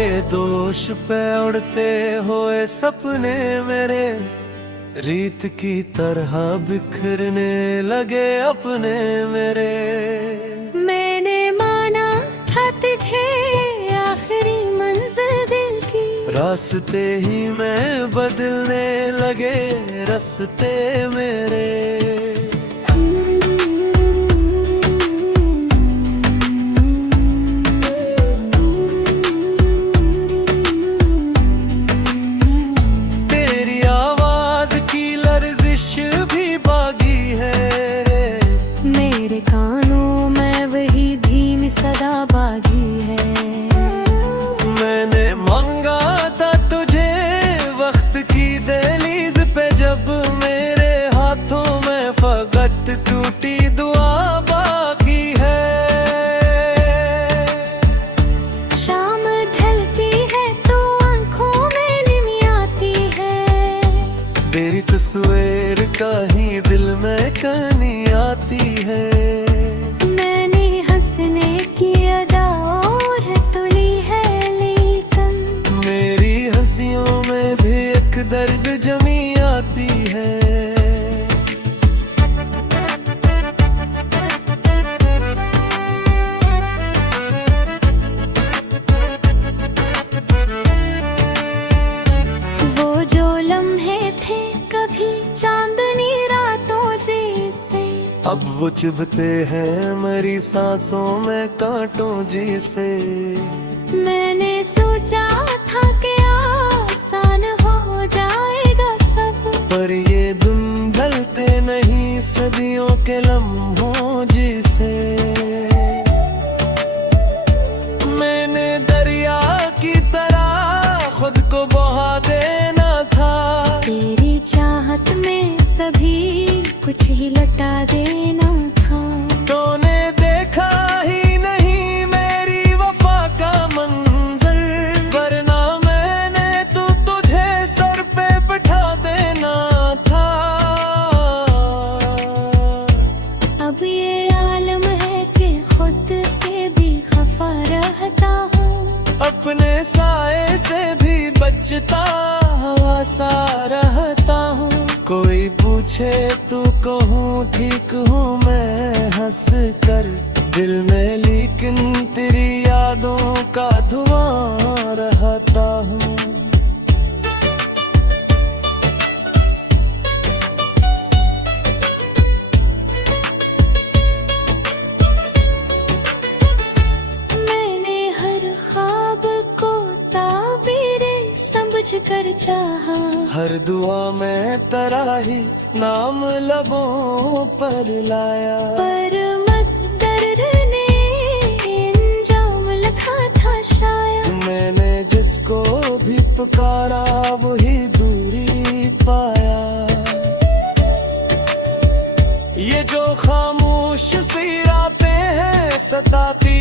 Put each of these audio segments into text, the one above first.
के दोष पे उड़ते हुए सपने मेरे रीत की तरह बिखरने लगे अपने मेरे। मैंने माना था तुझे आखिरी मंजिल दिल की, रास्ते ही में बदलने लगे रास्ते मेरे। तेरी आवाज की लर्जिश भी बागी है, मेरे कानों में वही धीमी सदा बागी है। मैंने मांगा था तुझे वक्त की दहलीज पे, जब मेरे हाथों में फकत टूटी दुआ बाकी है। शाम ढलती है तो आंखों में निमी आती है, तेरी तस्वीर का ही दिल में कहानी आती है। मैंने हंसने की अदा और तुली है, लेकिन मेरी हंसियों में भी एक दर्द जमी आती है। वो जो लम्हे थे कभी चांदनी रातों जैसे, अब वो चुभते हैं मेरी सांसों में कांटों जैसे। मैंने सोचा था कि आसान हो जाएगा सब, पर ये दिन ढलते नहीं सदियों के लम्हों जैसे। मैंने दरिया की तरह खुद को बहा देना था, तेरी चाहत में सभी कुछ ही लटा देना था। तूने देखा ही नहीं मेरी वफा का मंजर, वरना मैंने तो तुझे सर पे बिठा देना था। अब ये आलम है कि खुद से भी खफा रहता हूँ, अपने साए से भी बचता हुआ सा रहता हूँ। कोई पूछे तो कहूँ ठीक हूँ मैं हंस कर दिल में, लेकिन तेरी यादों का धुआं रहता हूँ। मैंने हर ख्वाब को ताबीरे समझ कर चाहा, हर दुआ में तेरा ही नाम लबों पर लाया। पर मकदर ने इंजाम लिखा था शायद, मैंने जिसको भी पुकारा वही दूरी पाया। ये जो खामोश सी रातें हैं सताती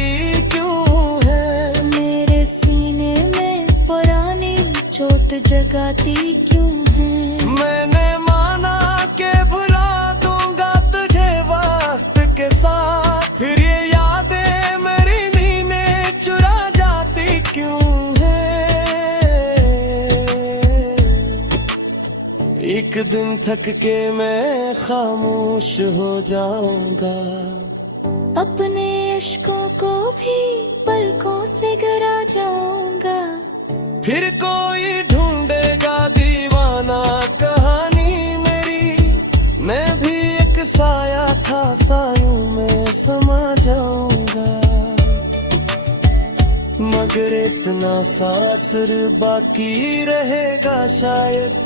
क्यों है, मेरे सीने में पुरानी चोट जगाती क्यों है। मैंने माना के भुला दूंगा तुझे वक्त के साथ, फिर ये यादें मेरी नींदें चुरा जाती क्यों है। एक दिन थक के मैं खामोश हो जाऊंगा, अपने इश्कों को भी पलकों से गिरा जाऊंगा। फिर कोई ढूंढेगा दीवाना कहानी मेरी, मैं भी एक साया था सायों में समा जाऊंगा। मगर इतना सा असर बाकी रहेगा शायद,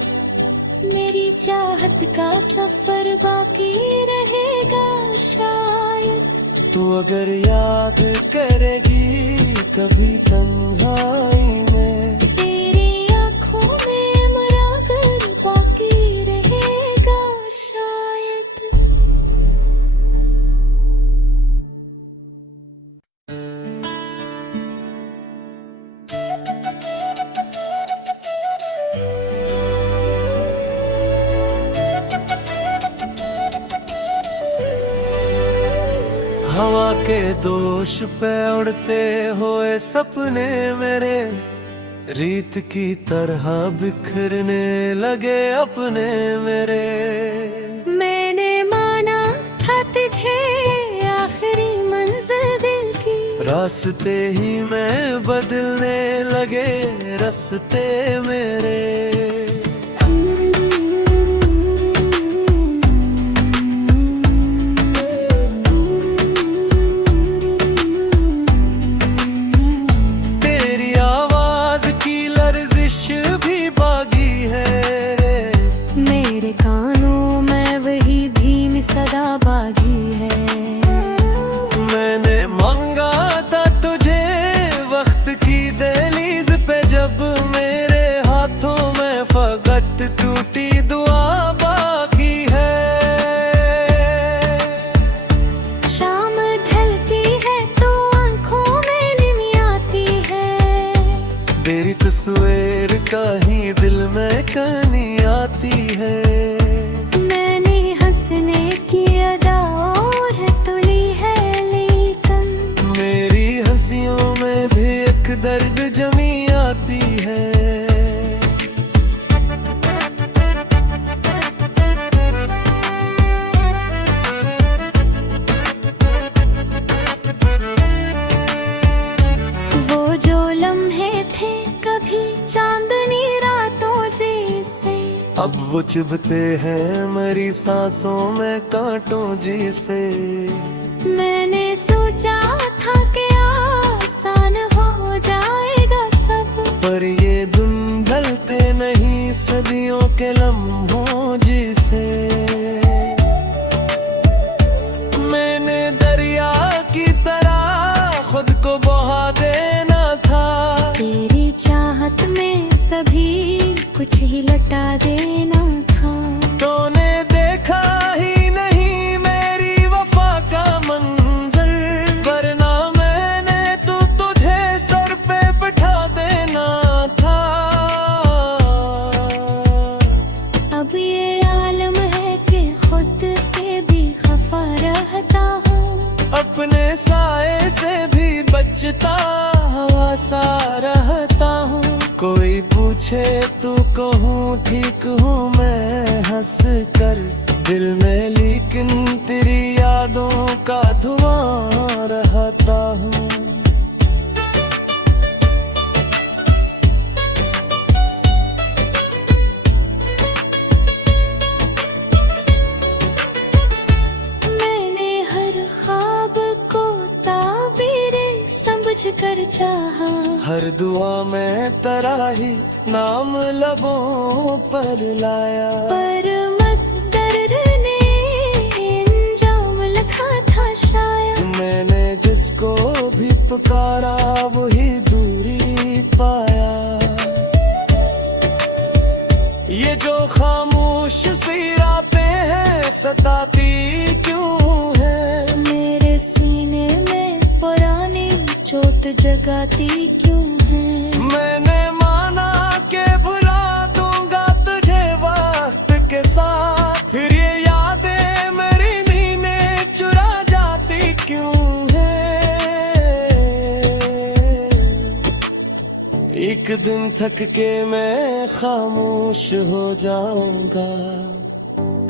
मेरी चाहत का सफर बाकी रहेगा शायद। तू अगर याद करेगी कभी तन्हाई में, तेरी आँखों में मरा कर बाकी रहेगा शायद। हवा के दोष पे उड़ते हुए सपने मेरे रीत की तरह बिखरने लगे अपने मेरे। मैंने माना था तुझे आखिरी मंजिल दिल की, रास्ते ही में बदलने लगे रास्ते मेरे। तेरी आवाज की लर्जिश भी बागी है, मेरे कानों में वही धीमी सदा बागी है। मैंने मांगा था तुझे वक्त की दहलीज पे, जब मेरे हाथों में फकत टूटी दुआ बाकी है। शाम ढलती है तो आंखों में निमी आती है, तेरी तस्वीर का ही दिल में कहानी आती है। मैंने हंसने की अदा और तुली है, लेकिन मेरी हंसियों में भी एक दर्द जमी आती है। वो जो लम्हे थे कभी चांदनी रातों जैसे, अब वो चुभते हैं मेरी सांसों में कांटों जैसे। मैंने सोचा था कि आसान हो जाएगा सब, पर ये दिन ढलते नहीं सदियों के लम्हों जैसे। मैंने दरिया की तरह खुद को बहा देना था, तेरी चाहत में सभी कुछ ही लौटा देना था। तूने देखा ही नहीं मेरी वफा का मंजर, वरना मैंने तो तुझे सर पे बिठा देना था। अब ये आलम है कि खुद से भी खफा रहता हूँ, अपने साए से भी बचता हुआ सा रहता हूँ। कोई पूछे तो कहूँ ठीक हूँ मैं हंस कर दिल में, लेकिन तेरी यादों का धुआं रहता हूँ। मैंने हर ख्वाब को ताबीरे समझ कर चाहा, हर दुआ में तेरा ही नाम लबों पर लाया। पर मकदर ने इंजाम लिखा था शायद, मैंने जिसको भी पुकारा वही दूरी पाया। ये जो खामोश सी रातें हैं सताती क्यों है, मेरे सीने में पुरानी चोट जगाती क्यों है। मैंने माना के भुला दूंगा तुझे वक्त के साथ, फिर ये यादें मेरी नींदें चुरा जाती क्यों है। एक दिन थक के मैं खामोश हो जाऊंगा,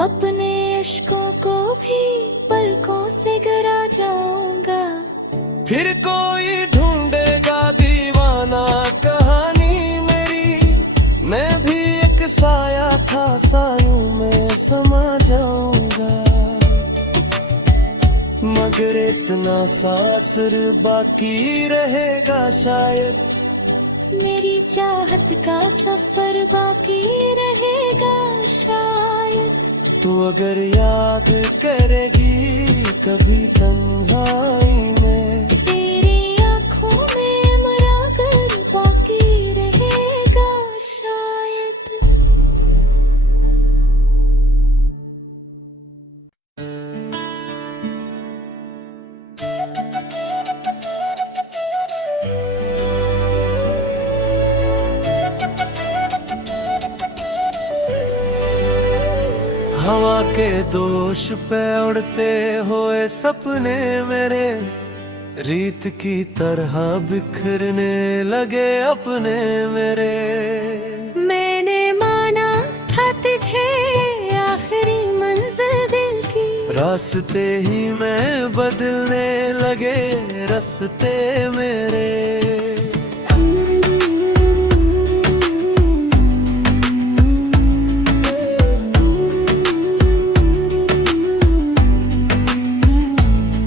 अपने इश्कों को भी पलकों से गिरा जाऊंगा। फिर कोई ढूंढेगा दीवाना कहानी मेरी, मैं भी एक साया था सायों में समा जाऊंगा। मगर इतना सा असर बाकी रहेगा शायद, मेरी चाहत का सफर बाकी रहेगा शायद। तू अगर याद करेगी कभी तन्हाई में, तेरी आंखों में मरा कर बाकी रहेगा शायद। हवा के दोष पे उड़ते हुए सपने मेरे, रीत की तरह बिखरने लगे अपने मेरे। मैंने माना था तुझे आखिरी मंजिल दिल की, रास्ते ही में बदलने लगे रास्ते मेरे।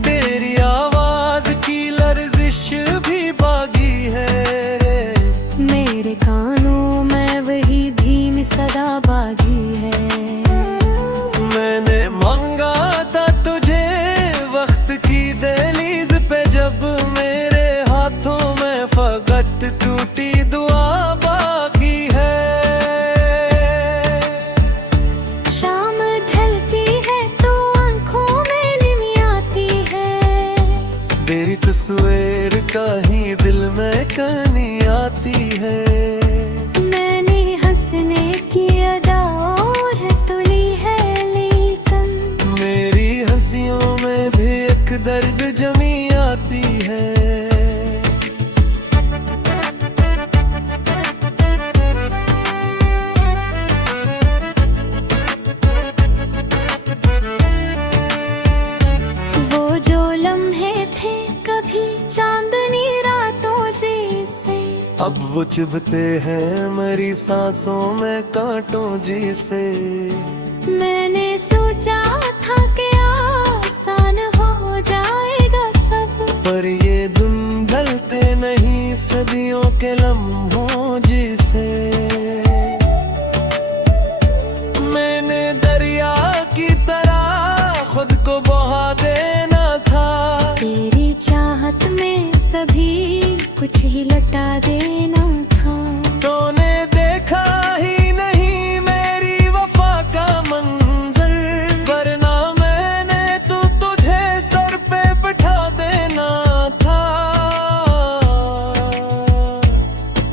तेरी आवाज की लर्जिश भी बागी है, मेरे कानों में वही धीमी सदा बागी है। मैंने मांगा था तुझे वक्त की दहलीज पे, जब मेरे हाथों में फकत टूटी दुआ बाकी है। शाम ढलती है तो आंखों में निमी आती है, तेरी तस्वीर का ही दिल में कहानी आती है। मैंने हंसने की अदा और तुली है, लेकिन मेरी हंसियों में भी एक दर्द जमी आती है। वो जो लम्हे थे कभी चांदनी रातों जैसे, अब वो चुभते हैं मेरी सांसों में कांटों जैसे। मैंने सोचा था कि आसान हो जाएगा सब, पर ये दिन ढलते नहीं सदियों के लम्हों जैसे। मैंने दरिया की तरह खुद को बहा देना था, तेरी चाहत में सभी कुछ ही लटा देना था। तूने देखा ही नहीं मेरी वफा का मंजर, वरना मैंने तो तुझे सर पे बिठा देना था।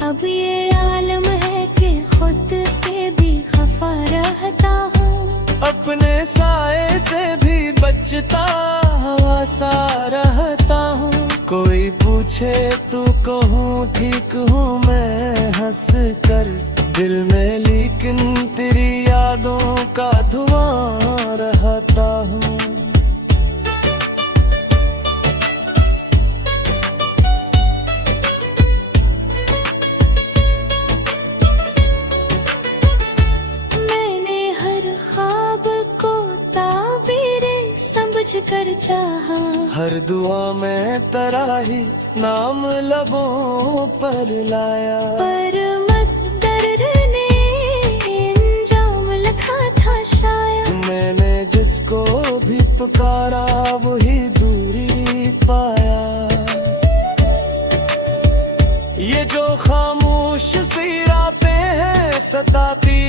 अब ये आलम है कि खुद से भी खफा रहता हूँ, अपने साए से भी बचता हुआ सा रहता हूँ। कोई पूछे तो कहूँ ठीक हूँ मैं हंस कर दिल में, लेकिन तेरी यादों का धुआं रहता हूँ। मैंने हर ख्वाब को ताबीरे समझ कर चाहा, हर दुआ में तेरा ही नाम लबों पर लाया। पर मकदर ने इंजाम लिखा था शायद, मैंने जिसको भी पुकारा वही दूरी पाया। ये जो खामोश सी रातें हैं सताती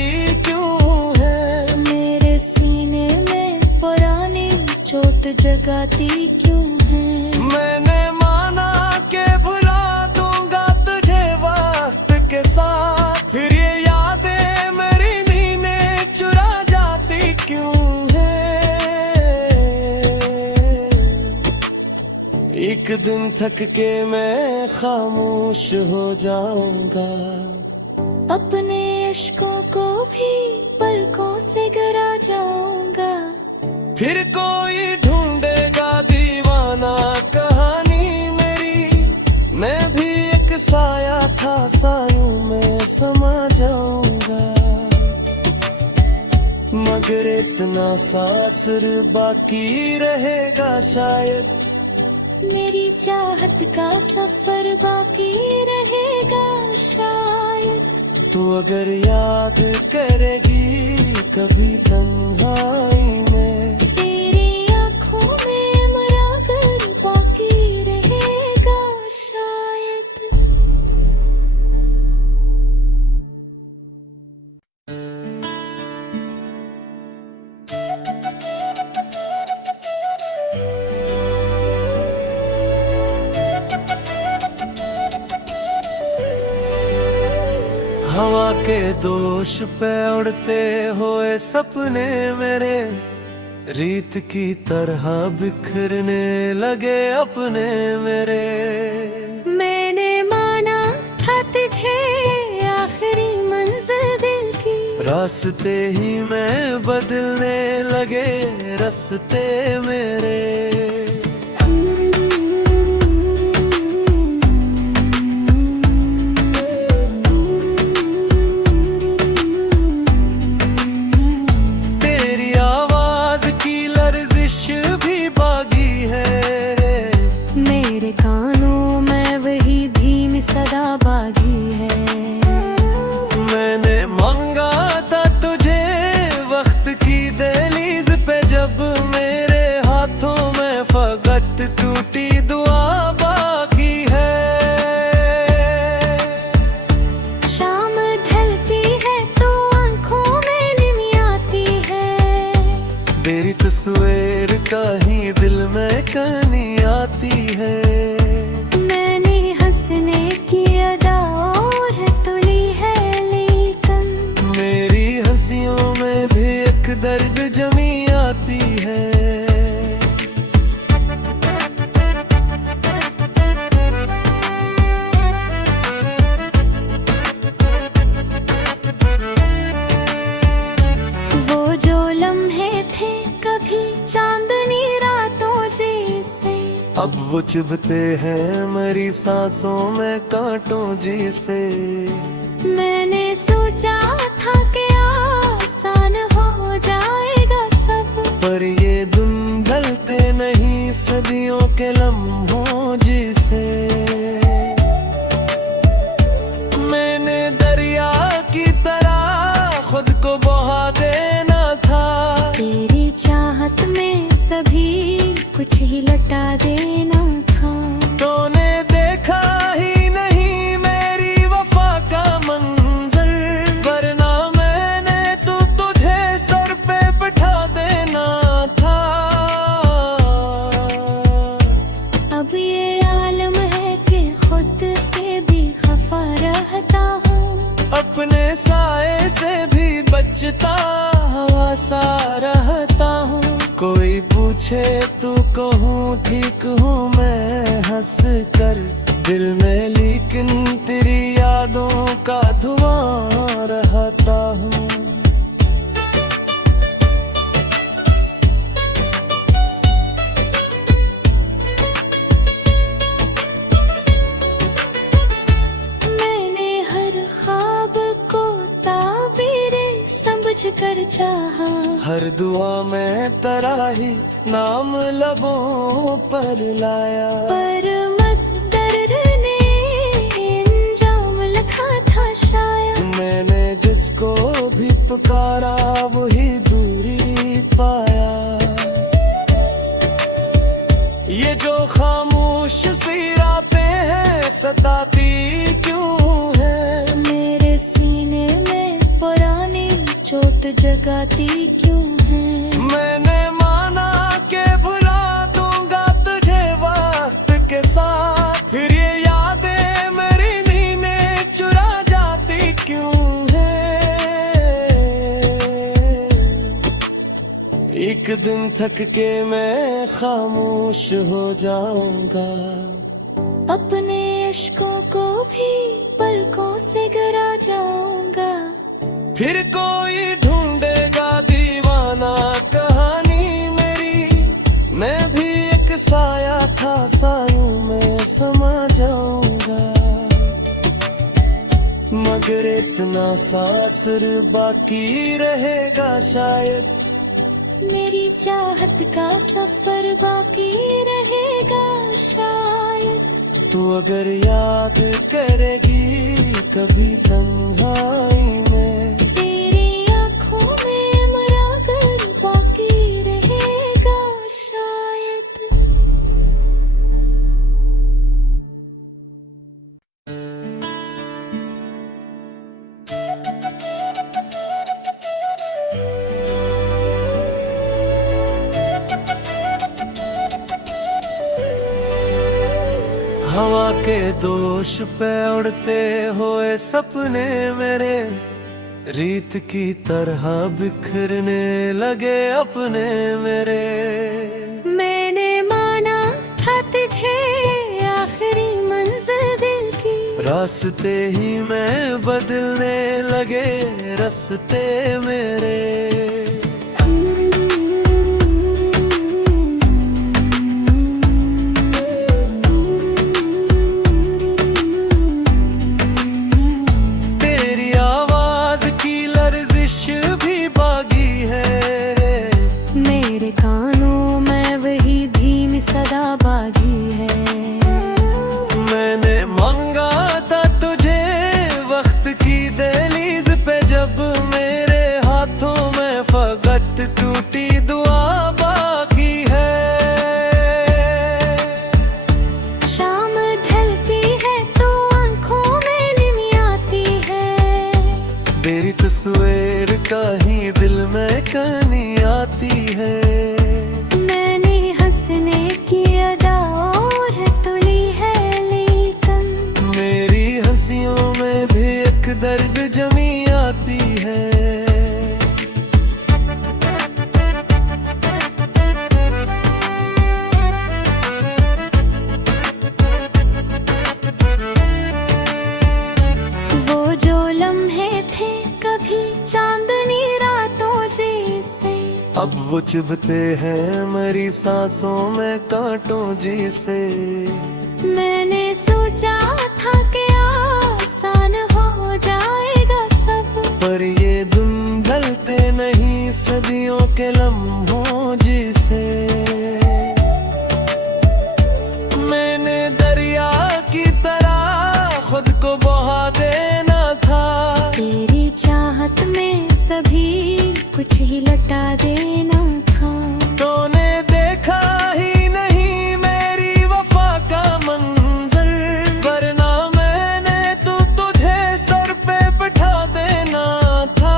क्यों है, मेरे सीने में पुरानी चोट जगाती क्यों है। मैंने माना के भुला दूंगा तुझे वक्त के साथ, फिर ये यादें मेरी नींदें चुरा जाती क्यों है। एक दिन थक के मैं खामोश हो जाऊंगा, अपने इश्कों को भी पलकों से गिरा जाऊंगा। फिर कोई ढूंढेगा दीवाना कहानी मेरी, मैं भी एक साया था सायों में समा जाऊंगा। मगर इतना सा असर बाकी रहेगा शायद, मेरी चाहत का सफर बाकी रहेगा शायद। तू अगर याद करेगी कभी तन्हाई में, तेरी आंखों में मरा कर बाकी रहेगा शायद। हवा के दोष पे उड़ते हुए सपने मेरे, रीत की तरह बिखरने लगे अपने मेरे। मैंने माना था तुझे आखिरी मंजिल दिल की, रास्ते ही में बदलने लगे रास्ते मेरे। तेरी आवाज की लर्जिश भी बागी है, मेरे कानों में वही धीमी सदा बागी है। मैंने मांगा था तुझे वक्त की दहलीज पे, जब मेरे हाथों में फकत टूटी दुआ बाकी है। शाम ढलती है तो आंखों में निमी आती है, तेरी तस्वीर का ही दिल में कहानी आती है। मैंने हंसने की अदा और तुली है, लेकिन मेरी हंसियों में भी एक दर्द जमी आती है। वो जो लम्हे थे कभी चांदनी रातों जैसे, अब वो चुभते हैं मेरी सांसों में कांटों जैसे। मैंने सोचा था कि आसान हो जाएगा सब, पर ये दिन ढलते नहीं सदियों के लम्हों जैसे। मैंने दरिया की तरह खुद को बहा देना था, तेरी चाहत में सभी कुछ ही लटा देना था। तूने देखा ही नहीं मेरी वफा का मंजर, वरना मैंने तो तुझे सर पे बिठा देना था। अब ये आलम है कि खुद से भी खफा रहता हूँ, अपने साए से भी बचता हुआ सा रहता हूँ। कोई पूछे तो कहूँ ठीक हूँ मैं हंस कर दिल में, लेकिन तेरी यादों का धुआं रहता हूँ। मैंने हर ख्वाब को ताबीरे समझ कर चाहा, हर दुआ में तेरा ही नाम लबों पर लाया। पर मकदर ने इंजाम लिखा था शायद, मैंने जिसको भी पुकारा वही दूरी पाया। ये जो खामोश सी रातें हैं सताती क्यों है, मेरे सीने में पुरानी चोट जगाती क्यों है। मैंने माना के भुला दूंगा तुझे वक्त के साथ, फिर ये यादें मेरी नींदें चुरा जाती क्यों है। एक दिन थक के मैं खामोश हो जाऊंगा, अपने इश्कों को भी पलकों से गिरा जाऊंगा। फिर कोई ढूंढेगा दीवाना कहानी मेरी, मैं भी एक साया था सायों में समा जाऊंगा। मगर इतना सा असर बाकी रहेगा शायद, मेरी चाहत का सफर बाकी रहेगा शायद। तू अगर याद करेगी कभी तन्हाई में, तेरी आंखों में मरा कर बाकी रहेगा शायद। हवा के दोष पे उड़ते हुए सपने मेरे, रीत की तरह बिखरने लगे अपने मेरे। मैंने माना था तुझे आखिरी मंजिल दिल की, रास्ते ही में बदलने लगे रास्ते मेरे। तेरी आवाज की लर्जिश भी बागी है, मेरे कानों में वही धीमी सदा बागी है। मैंने मांगा था तुझे वक्त की दहलीज पे, जब मेरे हाथों में फकत टूटी दुआ बाकी है। शाम ढलती है तो आंखों में निमी आती है, तेरी तस्वीर का ही दिल में कहानी आती है। मैंने हंसने की अदा और तुली है, लेकिन मेरी हंसियों में भी एक दर्द जमी आती है। वो जो लम्हे थे कभी चांदनी रातों जैसे, अब वो चुभते हैं मेरी सांसों में कांटों जैसे। मैंने सोचा था कि आसान हो जाएगा सब, पर ये दिन ढलते नहीं सदियों के लम्हों जैसे। मैंने दरिया की तरह खुद को बहा देना था, तेरी चाहत में सभी कुछ ही लटा देना था। तूने देखा ही नहीं मेरी वफा का मंजर, वरना मैंने तो तुझे सर पे बिठा देना था।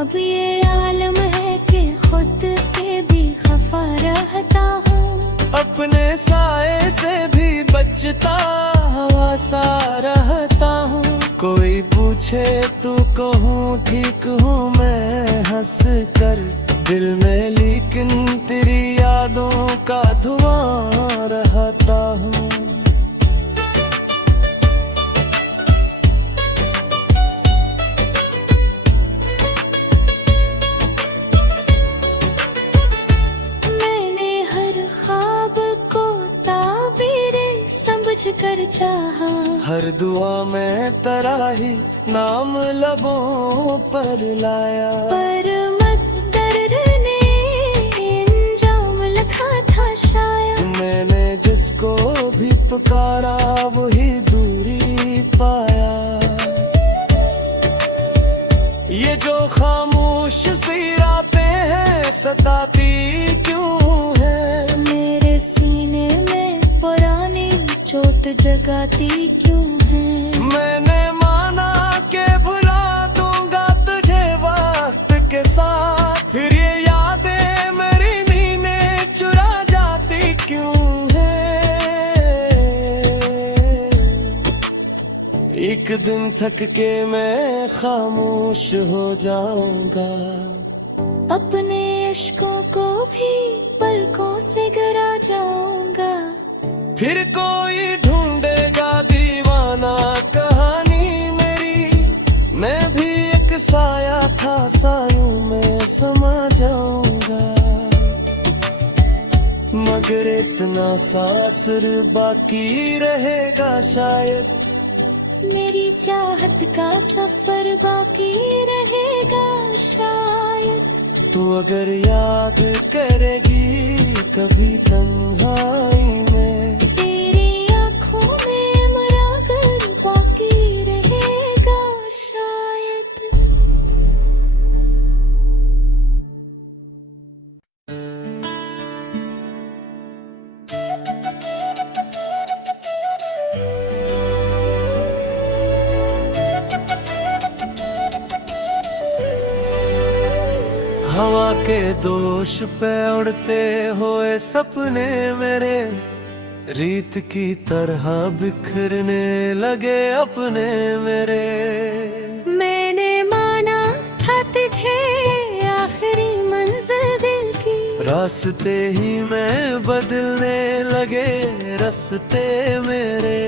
अब ये आलम है कि खुद से भी खफा रहता हूँ, अपने साए से भी बचता हुआ सा रहता हूँ। कोई पूछे तो कहूँ ठीक हूँ मैं हंस कर दिल में, लेकिन तेरी यादों का धुआं रहता हूँ। मैंने हर ख्वाब को ताबीरे समझ कर चाहा, हर दुआ में तेरा ही नाम लबों पर लाया। पर मकदर ने इंजाम लिखा था शायद, मैंने जिसको भी पुकारा वही दूरी पाया। ये जो खामोश सी रातें हैं सताती क्यों है, मेरे सीने में पुरानी चोट जगाती क्यों है। मैंने माना के भुला दूंगा तुझे वक्त के साथ, फिर ये यादें मेरी नींदें चुरा जाती क्यों है। एक दिन थक के मैं खामोश हो जाऊंगा, अपने इश्कों को भी पलकों से गिरा जाऊंगा। फिर कोई ढूंढेगा दीवाना कहानी मेरी, मैं भी एक साया था सायों में समा जाऊंगा। मगर इतना सा असर बाकी रहेगा शायद, मेरी चाहत का सफर बाकी रहेगा शायद। तू अगर याद करेगी कभी तन्हाई में, तेरी आंखों में मरा कर बाकी रहेगा शायद। हवा के दोष पे उड़ते हुए सपने मेरे, रीत की तरह बिखरने लगे अपने मेरे। मैंने माना था तुझे आखिरी मंजिल दिल की, रास्ते ही में बदलने लगे रास्ते मेरे।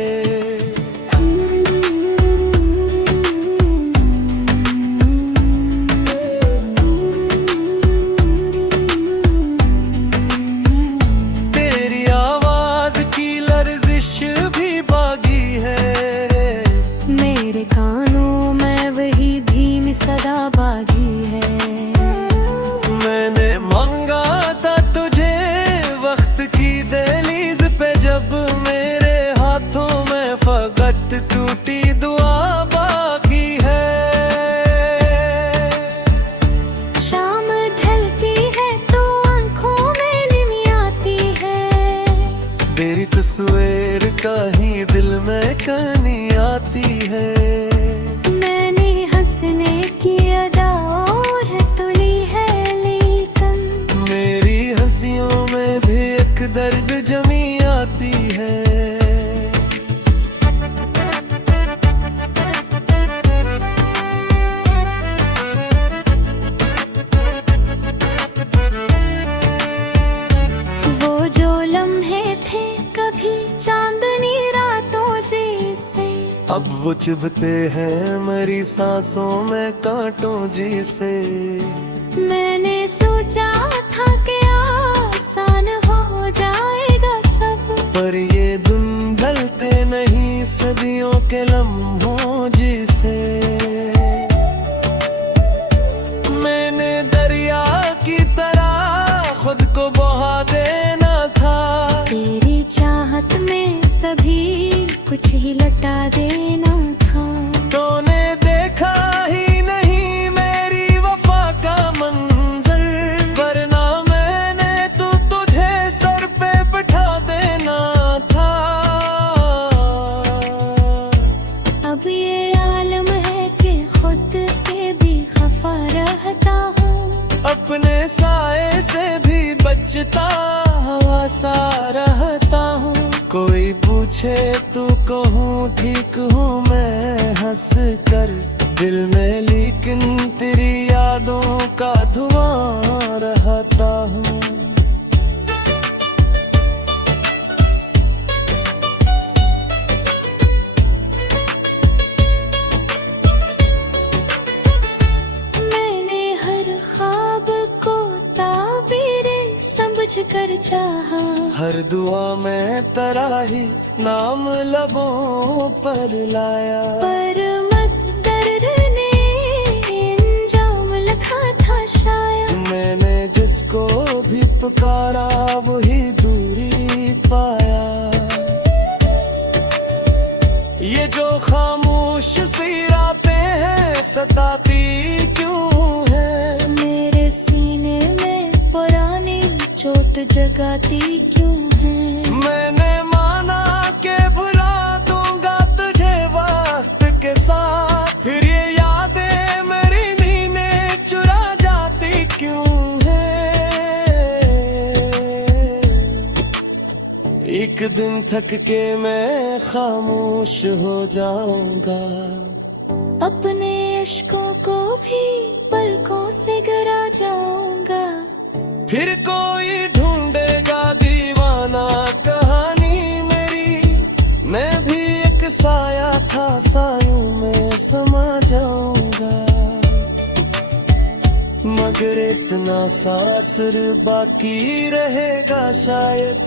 तेरी आवाज की लर्जिश भी बागी है, मेरे कानों में वही धीमी सदा बागी है। मैंने मांगा था तुझे वक्त की दहलीज पे, जब मेरे हाथों में फकत टूटी दुआ बाकी है। शाम ढलती है तो आंखों में निमी आती है, तेरी तस्वीर का ही दिल में कहानी आती है। मैंने हंसने की अदा और तुली है, लेकिन मेरी हंसियों में भी एक दर्द जमी आती है। वो जो लम्हे थे कभी चांदनी रातों जैसे, अब वो चुभते हैं मेरी सांसों में कांटों जैसे। मैंने सोचा था कि आसान हो जाएगा सब, पर ये दिन ढलते नहीं सदियों के लम्हों जैसे। मैंने दरिया की तरह खुद को बहा देना था, तेरी चाहत में सभी कुछ ही लटा देना था। तूने देखा ही नहीं मेरी वफा का मंजर, वरना मैंने तो तुझे सर पे बिठा देना था। अब ये आलम है कि खुद से भी खफा रहता हूँ, अपने साए से भी बचता हुआ सा रहता हूँ। कोई पूछे तो कहूँ ठीक हूँ मैं हंस कर दिल में, लेकिन तेरी यादों का धुआं रहता हूँ। मैंने हर ख्वाब को ताबीरे समझ कर चाहा, हर दुआ में तेरा ही नाम लबों पर लाया। पर मकदर ने इंजाम लिखा था शायद, मैंने जिसको भी पुकारा वही दूरी पाया। ये जो खामोश सी रातें हैं सताती क्यों है, मेरे सीने में पुरानी चोट जगाती क्यों है। मैंने माना के भुला दूंगा तुझे वक्त के साथ, फिर ये यादें मेरी नींदें चुरा जाती क्यों है। एक दिन थक के मैं खामोश हो जाऊंगा, अपने अश्कों को भी पलकों से गिरा जाऊंगा। फिर कोई ढूंढेगा दीवाना कहानी मेरी, मैं भी एक साया था सायों में समा जाऊंगा। मगर इतना सा असर बाकी रहेगा शायद,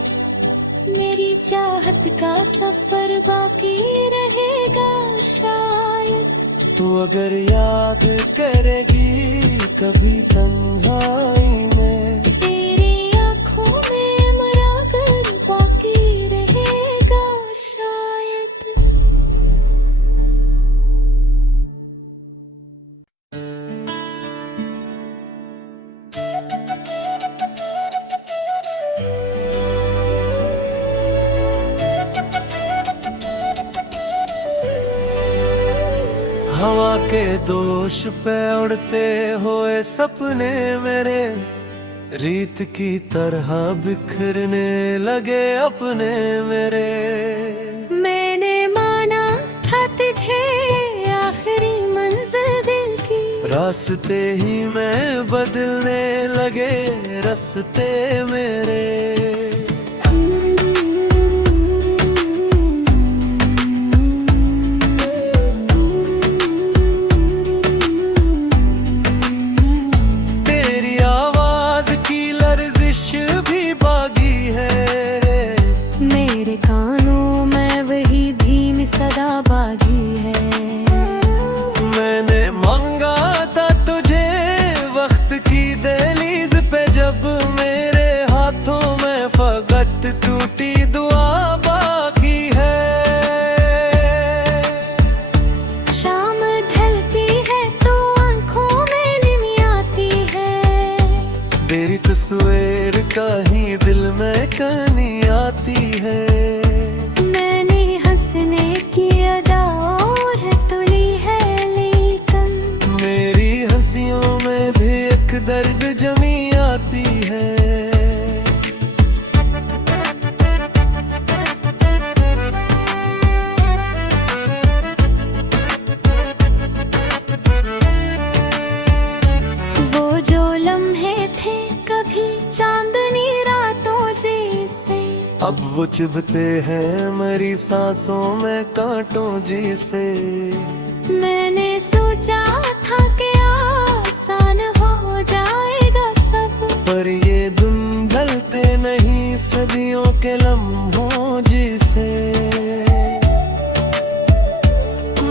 मेरी चाहत का सफर बाकी रहेगा शायद। तू अगर याद करेगी कभी तन्हाई में, तेरी आंखों में मरा कर बाकी रहेगा शायद। हवा के दोष पे उड़ते हुए सपने मेरे, रीत की तरह बिखरने लगे अपने मेरे। मैंने माना था तुझे आखिरी मंजिल दिल की, रास्ते ही में बदलने लगे रास्ते मेरे। तेरी आवाज की लर्जिश भी बागी है, मेरे कानों में वही धीमी सदा बागी है। मैंने मांगा था तुझे वक्त की दहलीज पे, जब मेरे हाथों में फकत टूटी दुआ बाकी है। शाम ढलती है तो आंखों में निमी आती है, तेरी तस्वीर कहीं दिल में कहीं आती है। मैंने हंसने की अदा और तुली है, लेकिन मेरी हंसियों में भी एक दर्द जमी आती है। वो जो लम्हे थे कभी चांदनी रातों जैसे, अब वो चुभते हैं मेरी सांसों में कांटों जैसे। मैंने सोचा था कि आसान हो जाएगा सब, पर ये दिन ढलते नहीं सदियों के लम्हों जैसे।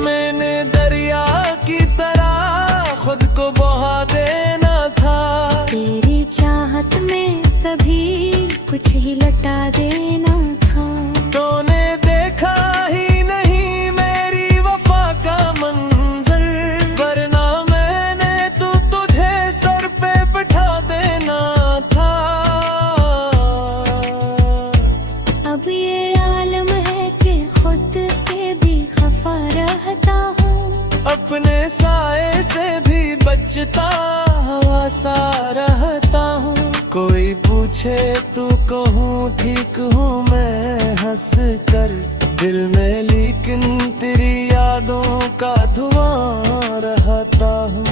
मैंने दरिया की तरह खुद को बहा देना था, तेरी चाहत में सभी कुछ ही लटा देना था। तूने देखा ही नहीं मेरी वफा का मंजर, वरना मैंने तो तुझे सर पे बिठा देना था। अब ये आलम है कि खुद से भी खफा रहता हूँ, अपने साए से भी बचता हुआ सा रहता हूँ। कोई पूछे तो कहूँ ठीक हूँ मैं हंस कर दिल में, लेकिन तेरी यादों का धुआं रहता हूँ।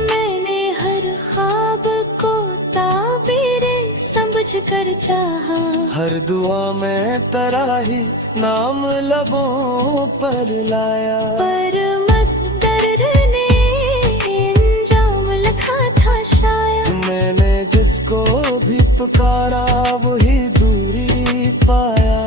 मैंने हर ख्वाब को ताबीरे समझ कर चाहा, हर दुआ में तेरा ही नाम लबों पर लाया। पर मकदर ने इंजाम लिखा था शायद, मैंने जिसको भी पुकारा वही दूरी पाया।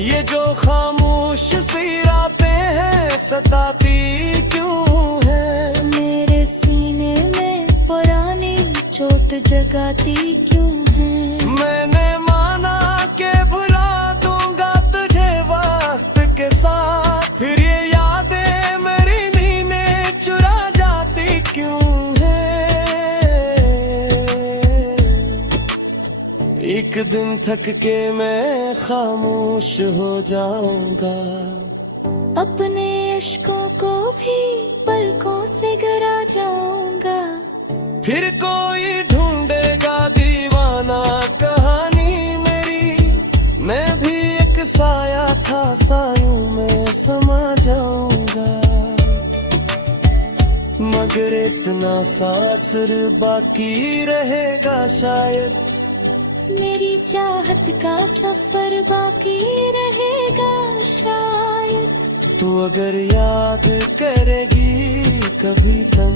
ये जो खामोश सी रातें हैं सताती क्यों है, मेरे सीने में पुरानी चोट जगाती क्यों है। मैंने माना के भुला दूंगा तुझे वक्त के साथ, फिर ये यादें मेरी नींदें चुरा जाती क्यों है। एक दिन थक के मैं खामोश हो जाऊंगा, अपने इश्कों को भी पलकों से गिरा जाऊंगा। फिर कोई ढूंढेगा दीवाना कहानी मेरी, मैं भी एक साया था सायों में समा जाऊंगा। मगर इतना सा असर बाकी रहेगा शायद, मेरी चाहत का सफर बाकी रहेगा शायद। तू अगर याद करेगी कभी तन